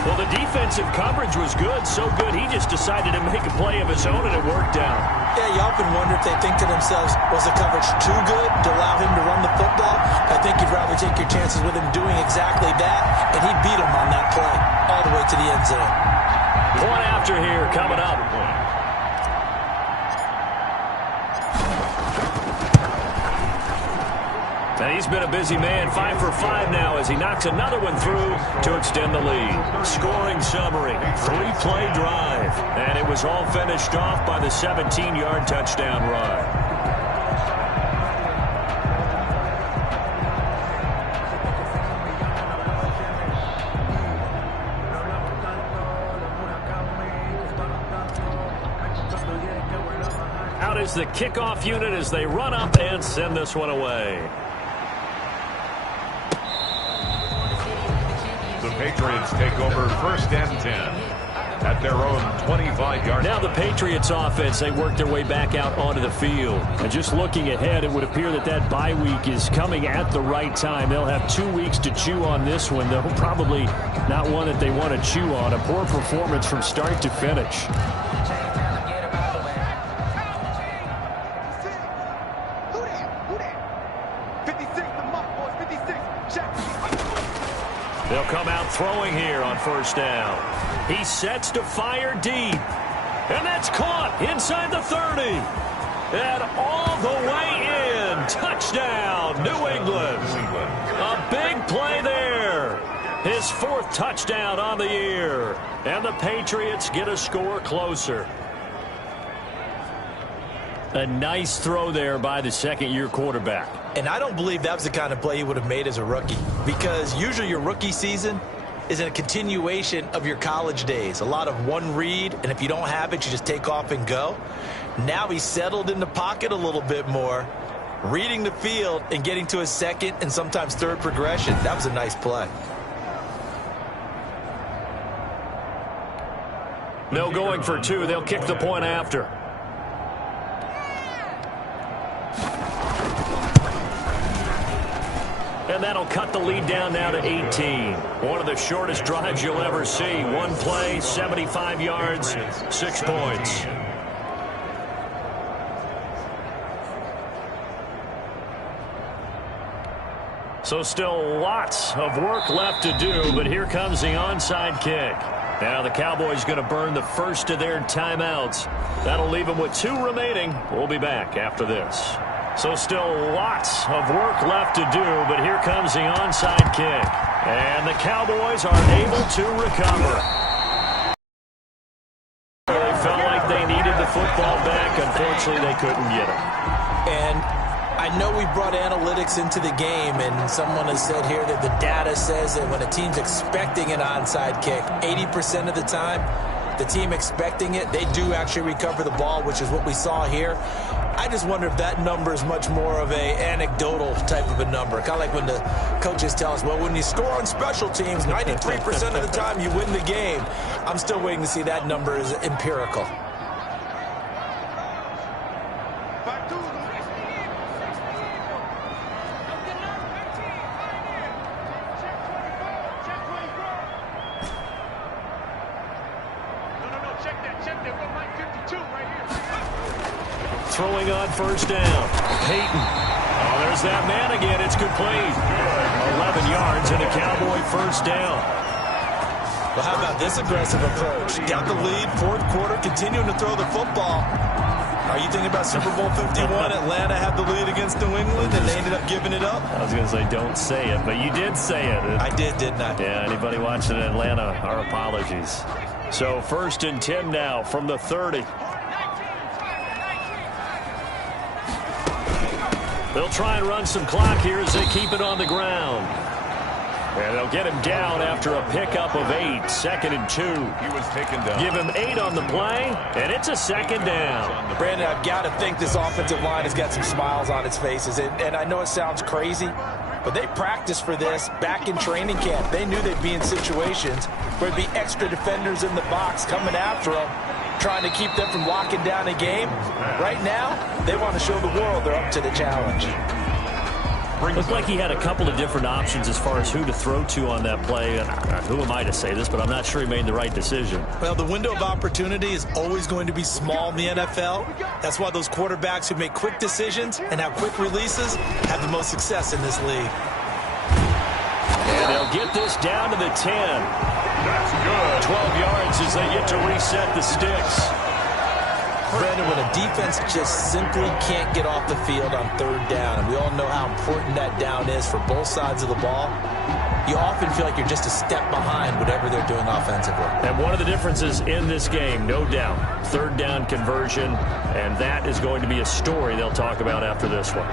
Well, the defensive coverage was good, so good he just decided to make a play of his own, and it worked out. Yeah, you often wonder if they think to themselves, was the coverage too good to allow him to run the football? I think you'd rather take your chances with him doing exactly that, and he beat him on that play all the way to the end zone. Point after here coming up. And he's been a busy man, 5 for 5 now as he knocks another one through to extend the lead. Scoring summary, 3-play drive. And it was all finished off by the 17-yard touchdown run. Out is the kickoff unit as they run up and send this one away. The Patriots take over 1st and 10 at their own 25-yard. Now the Patriots offense, they work their way back out onto the field. And just looking ahead, it would appear that that bye week is coming at the right time. They'll have 2 weeks to chew on this one, though probably not one that they want to chew on. A poor performance from start to finish. They'll come out throwing here on 1st down. He sets to fire deep. And that's caught inside the 30. And all the way in. Touchdown, New England. A big play there. His 4th touchdown on the year. And the Patriots get a score closer. A nice throw there by the 2nd-year quarterback. And I don't believe that was the kind of play he would have made as a rookie, because usually your rookie season is a continuation of your college days. A lot of one read, and if you don't have it, you just take off and go. Now he's settled in the pocket a little bit more, reading the field and getting to his 2nd and sometimes 3rd progression. That was a nice play. No going for 2. They'll kick the point after. And that'll cut the lead down now to 18. One of the shortest drives you'll ever see. One play, 75 yards, 6 points. So still lots of work left to do, but here comes the onside kick. Now the Cowboys going to burn the first of their timeouts. That'll leave them with 2 remaining. We'll be back after this. So still lots of work left to do, but here comes the onside kick. And the Cowboys are able to recover. They felt like they needed the football back. Unfortunately, they couldn't get it. And I know we brought analytics into the game, and someone has said here that the data says that when a team's expecting an onside kick, 80% of the time, the team expecting it, they do actually recover the ball, which is what we saw here. I just wonder if that number is much more of a anecdotal type of a number. Kind of like when the coaches tell us, well, when you score on special teams, 93% of the time you win the game. I'm still waiting to see that number is empirical. Throwing on 1st down. Peyton. Oh, there's that man again. It's complete. 11 yards and a Cowboy 1st down. Well, how about this aggressive approach? Got the lead, fourth quarter, continuing to throw the football. Are you thinking about Super Bowl 51? Atlanta had the lead against New England, and they ended up giving it up? I was going to say don't say it, but you did say it. I did, didn't I? Yeah, anybody watching in Atlanta, our apologies. So 1st and 10 now from the 30. They'll try and run some clock here as they keep it on the ground. And they'll get him down after a pickup of 8. 2nd and 2. He was taken down. Give him 8 on the play, and it's a 2nd down. Brandon, I've got to think this offensive line has got some smiles on its faces. And I know it sounds crazy, but they practiced for this back in training camp. They knew they'd be in situations where there'd be extra defenders in the box coming after them, trying to keep them from locking down a game. Right now, they want to show the world they're up to the challenge. Looked like he had a couple of different options as far as who to throw to on that play. Who am I to say this, but I'm not sure he made the right decision. Well, the window of opportunity is always going to be small in the NFL. That's why those quarterbacks who make quick decisions and have quick releases have the most success in this league. And they'll get this down to the 10. That's good. 12 yards as they get to reset the sticks. Brandon, when a defense just simply can't get off the field on 3rd down, and we all know how important that down is for both sides of the ball, you often feel like you're just a step behind whatever they're doing offensively. And one of the differences in this game, no doubt, 3rd down conversion, and that is going to be a story they'll talk about after this one.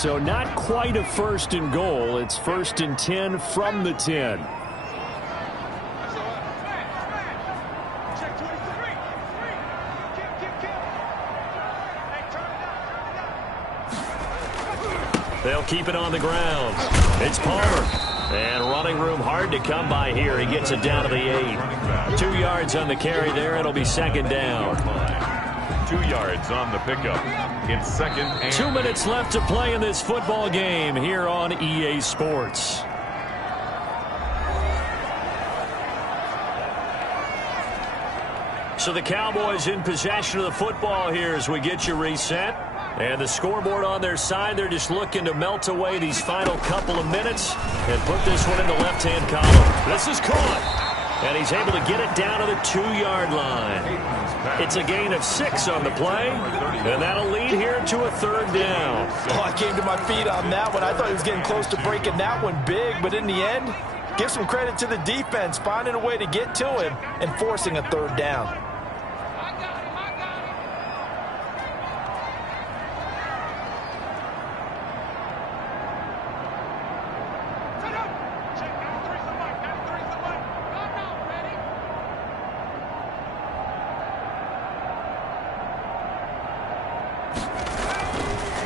So not quite a 1st and goal. It's 1st and 10 from the 10. They'll keep it on the ground. It's Palmer. And running room hard to come by here. He gets it down to the 8. 2 yards on the carry there. It'll be 2nd down. 2 yards on the pickup in 2nd and 2 minutes left to play in this football game here on EA Sports. So the Cowboys in possession of the football here as we get you reset. And the scoreboard on their side, they're just looking to melt away these final couple of minutes and put this one in the left-hand column. This is caught. And he's able to get it down to the 2-yard line. It's a gain of 6 on the play, and that'll lead here to a 3rd down. Oh, I came to my feet on that one. I thought he was getting close to breaking that one big, but in the end, give some credit to the defense, finding a way to get to him and forcing a 3rd down.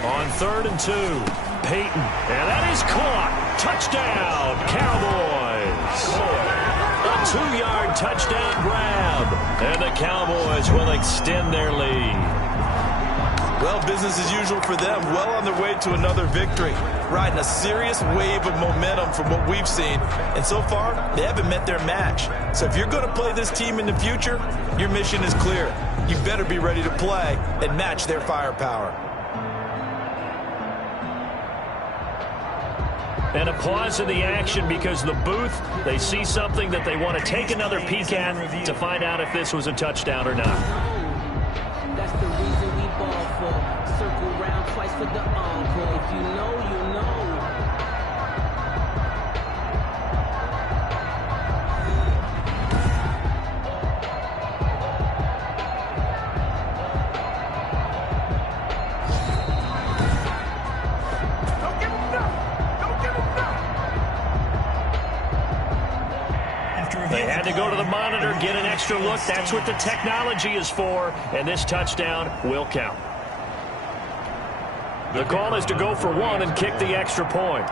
On 3rd and 2, Peyton, and that is caught. Touchdown, Cowboys. A 2-yard touchdown grab, and the Cowboys will extend their lead. Well, business as usual for them, well on their way to another victory, riding a serious wave of momentum from what we've seen, and so far, they haven't met their match. So if you're going to play this team in the future, your mission is clear. You better be ready to play and match their firepower. And a pause in the action because the booth, they see something that they want to take another peek at to find out if this was a touchdown or not. That's the reason we ball for. Circle round twice for the encore. If you know, you know. They had to go to the monitor, get an extra look. That's what the technology is for, and this touchdown will count. The call is to go for 1 and kick the extra point.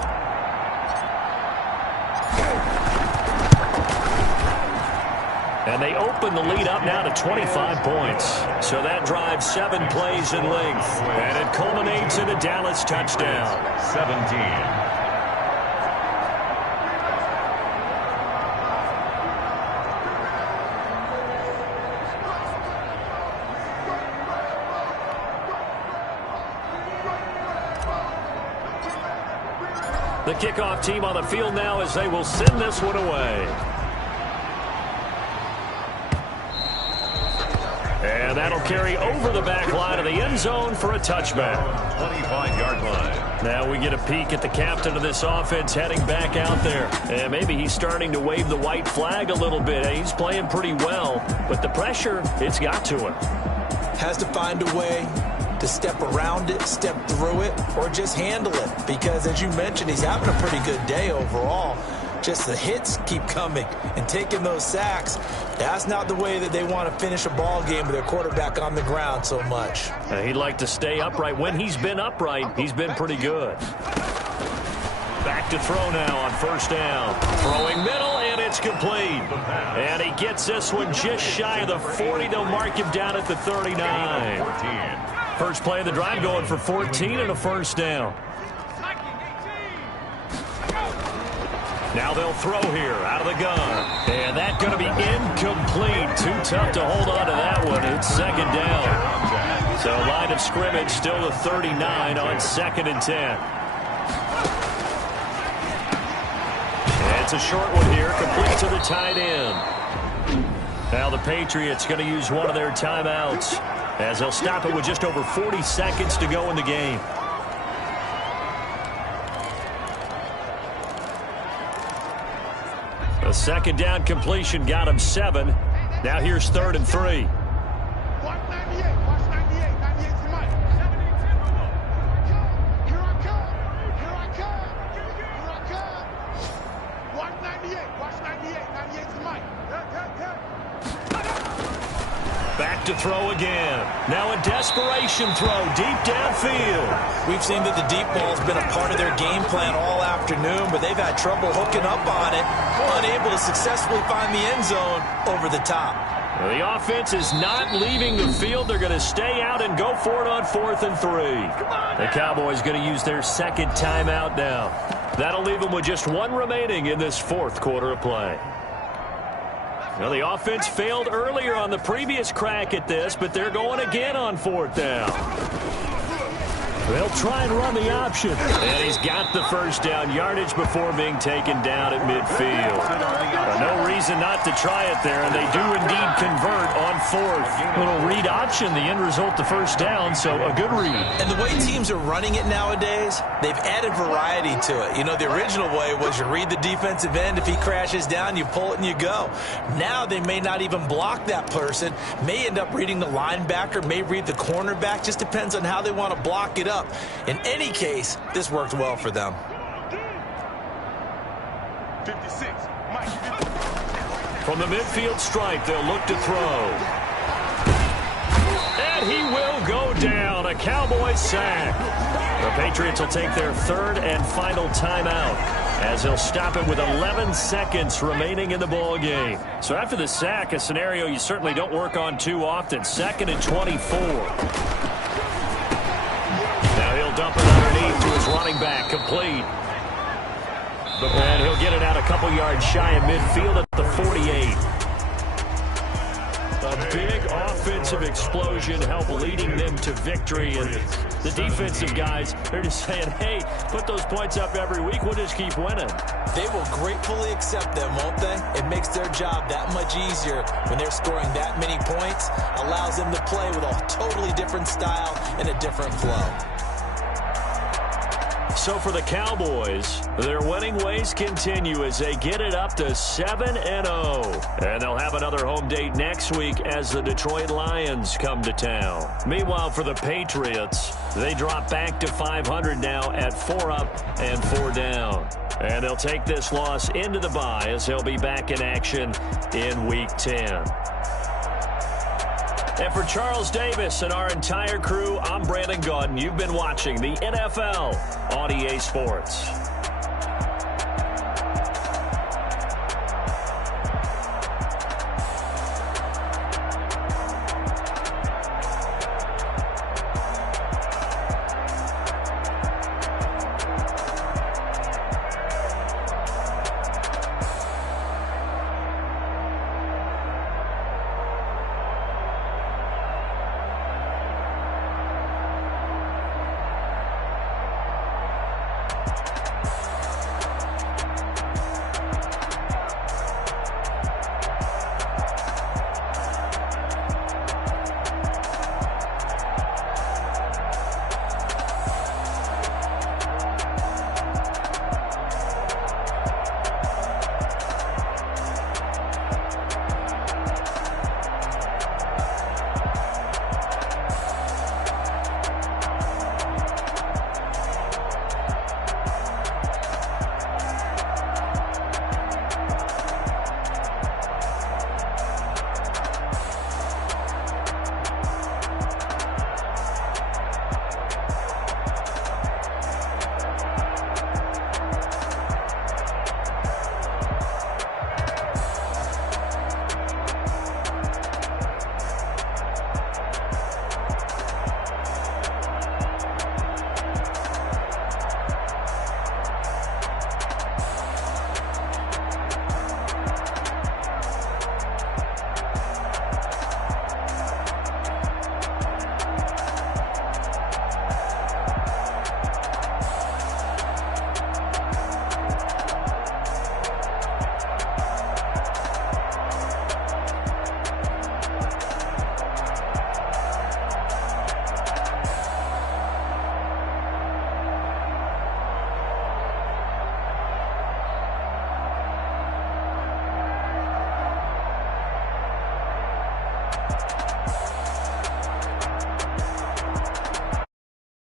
And they open the lead up now to 25 points. So that drives 7 plays in length, and it culminates in a Dallas touchdown. 17. The kickoff team on the field now as they will send this one away. And that'll carry over the back line of the end zone for a touchback. 25-yard line. Now we get a peek at the captain of this offense heading back out there. And maybe he's starting to wave the white flag a little bit. He's playing pretty well, but the pressure, it's got to him. Has to find a way to step around it, step through it, or just handle it. Because as you mentioned, he's having a pretty good day overall. Just the hits keep coming and taking those sacks. That's not the way that they want to finish a ball game with their quarterback on the ground so much. He'd like to stay upright. When he's been upright, he's been pretty good. Back to throw now on first down. Throwing middle, and it's complete. And he gets this one just shy of the 40. They'll mark him down at the 39. First play of the drive going for 14 and a first down. Now they'll throw here out of the gun. And that's going to be incomplete. Too tough to hold on to that one. It's second down. So line of scrimmage still the 39 on 2nd and 10. And it's a short one here, complete to the tight end. Now the Patriots going to use one of their timeouts as they'll stop it with just over 40 seconds to go in the game. A second down completion got him 7. Now here's 3rd and 3. Back to throw again. Now a desperation throw deep downfield. We've seen that the deep ball's been a part of their game plan all afternoon, but they've had trouble hooking up on it, unable to successfully find the end zone over the top. Well, the offense is not leaving the field. They're going to stay out and go for it on 4th and 3. The Cowboys going to use their second timeout now. That'll leave them with just one remaining in this 4th quarter of play. Well, the offense failed earlier on the previous crack at this, but they're going again on 4th down. They'll try and run the option. And he's got the first down yardage before being taken down at midfield. No reason not to try it there, and they do indeed convert on 4th. Little read option, the end result, the first down, so a good read. And the way teams are running it nowadays, they've added variety to it. You know, the original way was you read the defensive end. If he crashes down, you pull it and you go. Now they may not even block that person, may end up reading the linebacker, may read the cornerback. Just depends on how they want to block it up. In any case, this worked well for them. 56. From the midfield stripe, they'll look to throw. And he will go down. A Cowboys sack. The Patriots will take their 3rd and final timeout as they'll stop it with 11 seconds remaining in the ball game. So after the sack, a scenario you certainly don't work on too often. 2nd and 24. Now he'll dump it underneath to his running back, complete. And he'll get it out a couple yards shy of midfield at the 48. A big offensive explosion helped leading them to victory. And the defensive guys, they're just saying, hey, put those points up every week. We'll just keep winning. They will gratefully accept them, won't they? It makes their job that much easier when they're scoring that many points. Allows them to play with a totally different style and a different flow. So for the Cowboys, their winning ways continue as they get it up to 7-0. And they'll have another home date next week as the Detroit Lions come to town. Meanwhile, for the Patriots, they drop back to 500 now at 4 up and 4 down. And they'll take this loss into the bye as they'll be back in action in Week 10. And for Charles Davis and our entire crew, I'm Brandon Gaudin. You've been watching the NFL on EA Sports.